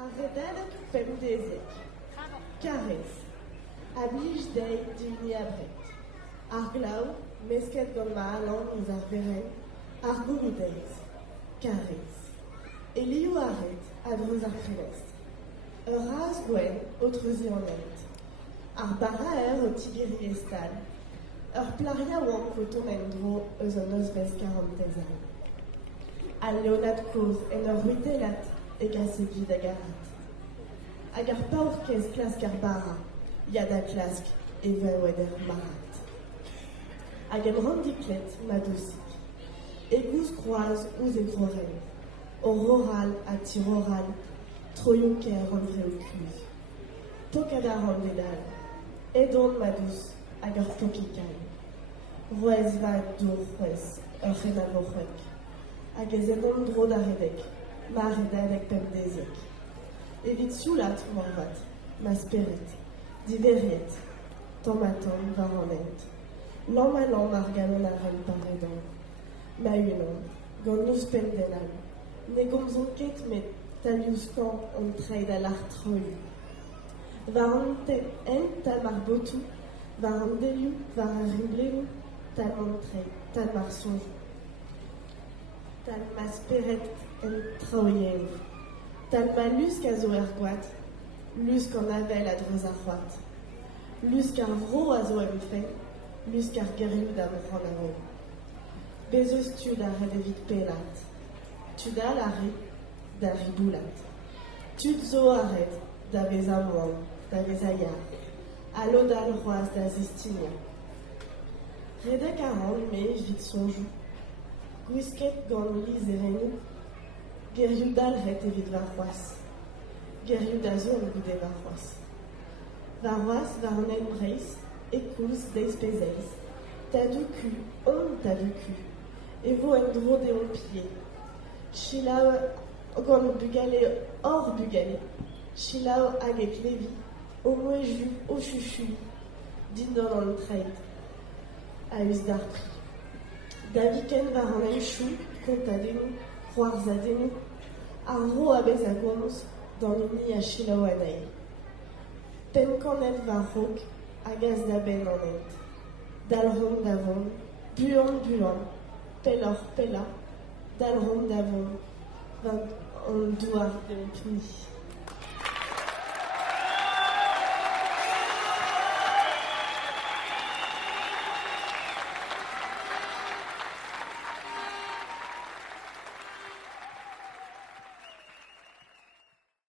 Arredadek pemdezek, karez, ablij dei divni abret. Arglau, mesket gant ma alan eus ar veren, ar gouludeiz, karez. Eliou arret, adreuz ar prelest. Ur raz gwen, o treuzi an ent. Ar bara o tigeri estal. Ur plaria oant poton endro eus an eus 40 an. Al leonat koz en ur ruitelat e gasegi da garat. Hag ar paourkez klask ar bara, ya da klask e veuet er marat. Hag em randiklet madousik. E gouz kroaz ouz e vroren. O roral a tiroral, troyon ker an vreo kuv. Tokadar an vedal, edon madous hag ar tokikal. Roez va dour roez, ur ren a vorrek. Hag ez edon dro da redek, ma redadek pemdezek. Evit soulat morvat, ma speret, diveriet, tomaton varanent. L'an malan mar galon a ren paredan. Ma unan, gant nous pendenal, ne gomzon ket met talius kan on treid al ar troi. Varante en tal mar botou, varandeliou, vararimbleou, tal man treid, tal mar sonjou. Tal ma speret en traoyen. Tal ma lusk a zo er gwad, lusk an avel a dreuz ar c'hoat. Lusk ar vro a zo em fe, lusk ar gerioù da ran a vo. Bezeus tud a red evit pelat. Tud al a red da riboulat. Tud zo a red da vez a moan, da vez a yar. Alo dal roaz da zestinia. Redek a ran me vit sonjou. Gwisket gant liz e renou. Gerioù dal ret evit var c'hoaz. Gerioù da zo an goude var c'hoaz. Var c'hoaz var an en breiz, e kouz deiz pezeiz. Ta du ku, on ta du ku. E vo en dro de on pie. Chilao gant bugale hor bugale. Chilao hag e klevi, o moeju, o chuchu, dindan an treid. A eus d'ar pri. Da viken var an enchou, kontadenou, c'hoarzadenou, ar vro a bez a gomz, dan uni a chilao anai. Pen kanet var rok, hag da ben an ent. Dal ron davon, buan, pelor pella, dal ron davon, an douar de puni.